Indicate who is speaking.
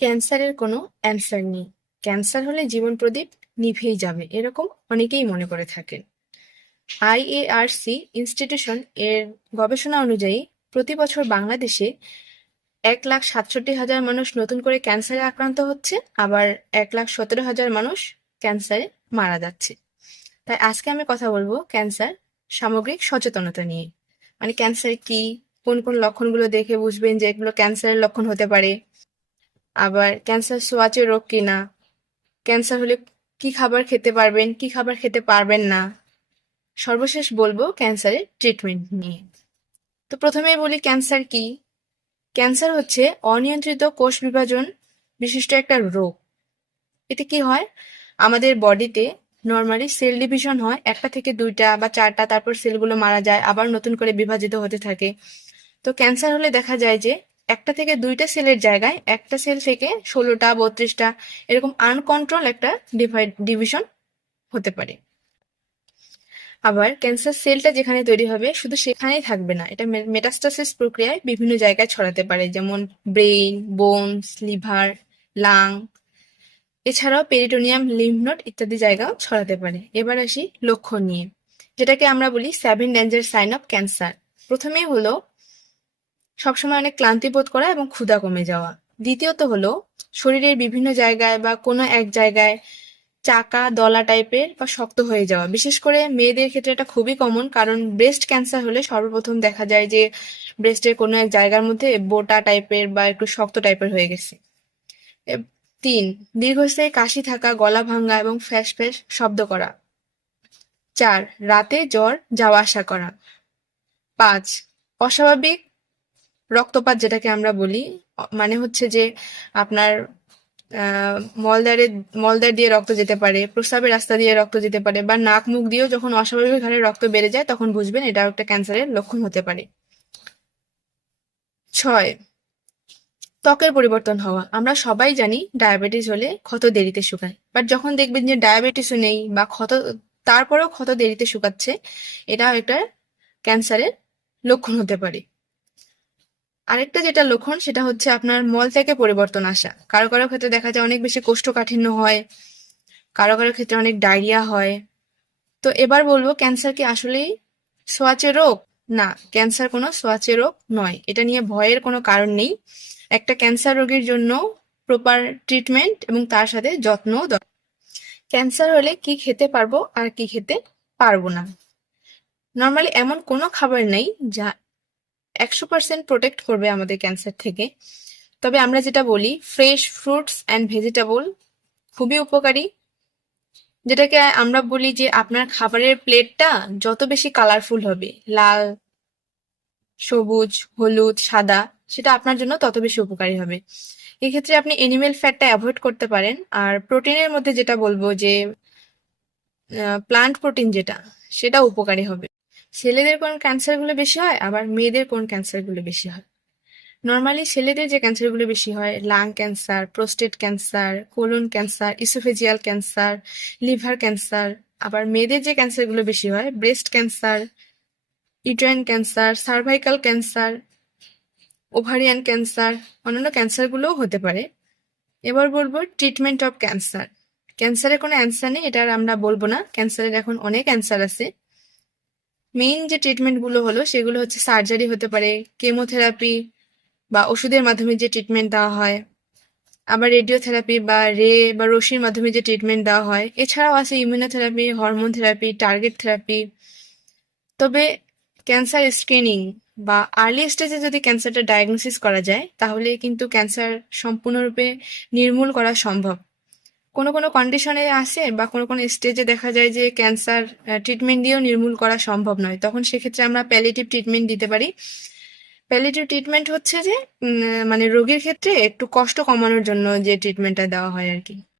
Speaker 1: ক্যান্সারের কোনো অ্যান্সার নেই। ক্যান্সার হলে জীবন প্রদীপ নিভেই যাবে, এরকম অনেকেই মনে করে থাকেন। আইএআরসি ইনস্টিটিউশন এর গবেষণা অনুযায়ী প্রতি বছর বাংলাদেশে এক লাখ সাতষট্টি হাজার মানুষ নতুন করে ক্যান্সারে আক্রান্ত হচ্ছে, আবার এক লাখ সতেরো হাজার মানুষ ক্যান্সারে মারা যাচ্ছে তাই আজকে আমি কথা বলব ক্যান্সার সামগ্রিক সচেতনতা নিয়ে মানে ক্যান্সার কি কোন কোন লক্ষণগুলো দেখে বুঝবেন যে এগুলো ক্যান্সারের লক্ষণ হতে পারে আবার ক্যান্সার সোয়াচের রোগ কিনা? ক্যান্সার হলে কি খাবার খেতে পারবেন, কি খাবার খেতে পারবেন না? সর্বশেষ বলব ক্যান্সারের ট্রিটমেন্ট নিয়ে। তো প্রথমেই বলি ক্যান্সার কি? ক্যান্সার হচ্ছে অনিয়ন্ত্রিত কোষ বিভাজন বিশিষ্ট একটা রোগ। এতে কি হয়? আমাদের বডিতে নর্মালি সেল ডিভিশন হয়, একটা থেকে দুইটা বা চারটা, তারপর সেলগুলো মারা যায়, আবার নতুন করে বিভাজিত হতে থাকে। তো ক্যান্সার হলে দেখা যায় যে একটা থেকে দুইটা সেলের জায়গায় একটা সেল থেকে ষোলোটা, বত্রিশটা, এরকম আনকন্ট্রোল একটা ডিভাইড ডিভিশন হতে পারে। আবার ক্যান্সার সেলটা যেখানে তৈরি হবে, শুধু সেখানেই থাকবে না। এটা মেটাস্টাসিস প্রক্রিয়ায় বিভিন্ন জায়গায় ছড়াতে পারে, যেমন ব্রেইন বোনস লিভার লাং এছাড়াও পেরিটোনিয়াম লিম্ফ নোড ইত্যাদি জায়গাও ছড়াতে পারে। এবার আসি লক্ষণ নিয়ে। যেটাকে আমরা বলি seven danger sign of cancer প্রথমে হলো সবসময় অনেক ক্লান্তি বোধ করা এবং ক্ষুধা কমে যাওয়া। দ্বিতীয়ত হলো, শরীরের বিভিন্ন জায়গায় বা কোনো এক জায়গায় চাকা, দলা টাইপের বা শক্ত হয়ে যাওয়া। বিশেষ করে মেয়েদের ক্ষেত্রে এটা খুবই কমন কারণ ব্রেস্ট ক্যান্সার হলে সর্বপ্রথম দেখা যায় যে ব্রেস্টের কোনো এক জায়গার মধ্যে বোটা টাইপের বা একটু শক্ত টাইপের হয়ে গেছে। তিন, দীর্ঘস্থায়ী কাশি থাকা, গলা ভাঙ্গা এবং ফ্যাস ফ্যাস শব্দ করা। চার, রাতে জ্বর যাওয়া আসা করা। পাঁচ, অস্বাভাবিক রক্তপাত যেটাকে আমরা বলি মানে হচ্ছে যে আপনার মলদ্বারে, মলদ্বার দিয়ে রক্ত যেতে পারে, প্রস্রাবের রাস্তা দিয়ে রক্ত যেতে পারে বা নাক মুখ দিয়েও যখন অস্বাভাবিক হারে রক্ত বেড়ে যায় তখন বুঝবেন এটা একটা ক্যান্সারের লক্ষণ হতে পারে। ছয়, ত্বকের পরিবর্তন হওয়া। আমরা সবাই জানি ডায়াবেটিস হলে ক্ষত দেরিতে শুকায়। বাট যখন দেখবেন যে ডায়াবেটিসও নেই বা ক্ষত, তারপরেও ক্ষত দেরিতে শুকাচ্ছে, এটাও একটা ক্যান্সারের লক্ষণ হতে পারে। আরেকটা যেটা লক্ষণ, সেটা হচ্ছে আপনার মল থেকে পরিবর্তন আসা। কারও কারও ক্ষেত্রে দেখা যায় অনেক বেশি কোষ্ঠকাঠিন্য হয়, কারও কারও ক্ষেত্রে অনেক ডায়রিয়া হয়। তো এবার বলব, ক্যান্সার কি আসলেই সোয়াচে রোগ? না, ক্যান্সার কোনো সোয়াচে রোগ নয়। এটা নিয়ে ভয়ের কোনো কারণ নেই। একটা ক্যান্সার রোগীর জন্য প্রপার ট্রিটমেন্ট এবং তার সাথে দরকার ক্যান্সার হলে কি খেতে পারব আর কি খেতে পারব না। নর্মালি এমন কোনো খাবার নেই যা একশো পার্সেন্ট প্রোটেক্ট করবে আমাদের ক্যান্সার থেকে। তবে আমরা যেটা বলি ফ্রেশ ফ্রুটস অ্যান্ড ভেজিটেবল খুবই উপকারী। যেটাকে আমরা বলি যে আপনার খাবারের প্লেটটা যত বেশি কালারফুল হবে, লাল, সবুজ, হলুদ, সাদা, সেটা আপনার জন্য তত বেশি উপকারী হবে। এক্ষেত্রে আপনি এনিমেল ফ্যাটটা অ্যাভয়েড করতে পারেন। আর প্রোটিনের মধ্যে যেটা বলব যে প্লান্ট প্রোটিন যেটা সেটা উপকারী হবে। ছেলেদের কোন ক্যান্সারগুলো বেশি হয়? আবার মেয়েদের কোন ক্যান্সারগুলো বেশি হয়? নর্মালি ছেলেদের যে ক্যান্সারগুলো বেশি হয় lung cancer prostate cancer colon cancer oesophageal cancer liver cancer আবার মেয়েদের যে ক্যান্সারগুলো বেশি হয় breast cancer uterine cancer cervical cancer ovarian cancer অন্যান্য ক্যান্সারগুলোও হতে পারে। এবার বলব ট্রিটমেন্ট অফ ক্যান্সার ক্যান্সারের কোনো অ্যান্সার নেই, এটা আমরা বলব না। ক্যান্সারের এখন অনেক অ্যান্সার আছে। মেইন যে ট্রিটমেন্টগুলো হলো, সেগুলো হচ্ছে সার্জারি হতে পারে কেমোথেরাপি বা ওষুধের মাধ্যমে যে ট্রিটমেন্ট দেওয়া হয়। আবার রেডিওথেরাপি বা রে বা রশির মাধ্যমে যে ট্রিটমেন্ট দেওয়া হয়। এছাড়াও আছে immunotherapy hormone therapy target therapy তবে ক্যান্সার স্ক্রিনিং বা আর্লি স্টেজে যদি ক্যান্সারটা ডায়াগনোসিস করা যায়, তাহলে কিন্তু ক্যান্সার সম্পূর্ণরূপে নির্মূল করা সম্ভব। কোনো কোনো কন্ডিশনে আসে বা কোনো কোনো স্টেজে দেখা যায় যে ক্যান্সার ট্রিটমেন্ট দিয়েও নির্মূল করা সম্ভব নয়। তখন সেক্ষেত্রে আমরা প্যালিটিভ ট্রিটমেন্ট দিতে পারি। প্যালিটিভ ট্রিটমেন্ট হচ্ছে যে মানে রোগীর ক্ষেত্রে একটু কষ্ট কমানোর জন্য যে ট্রিটমেন্টটা দেওয়া হয় আর কি।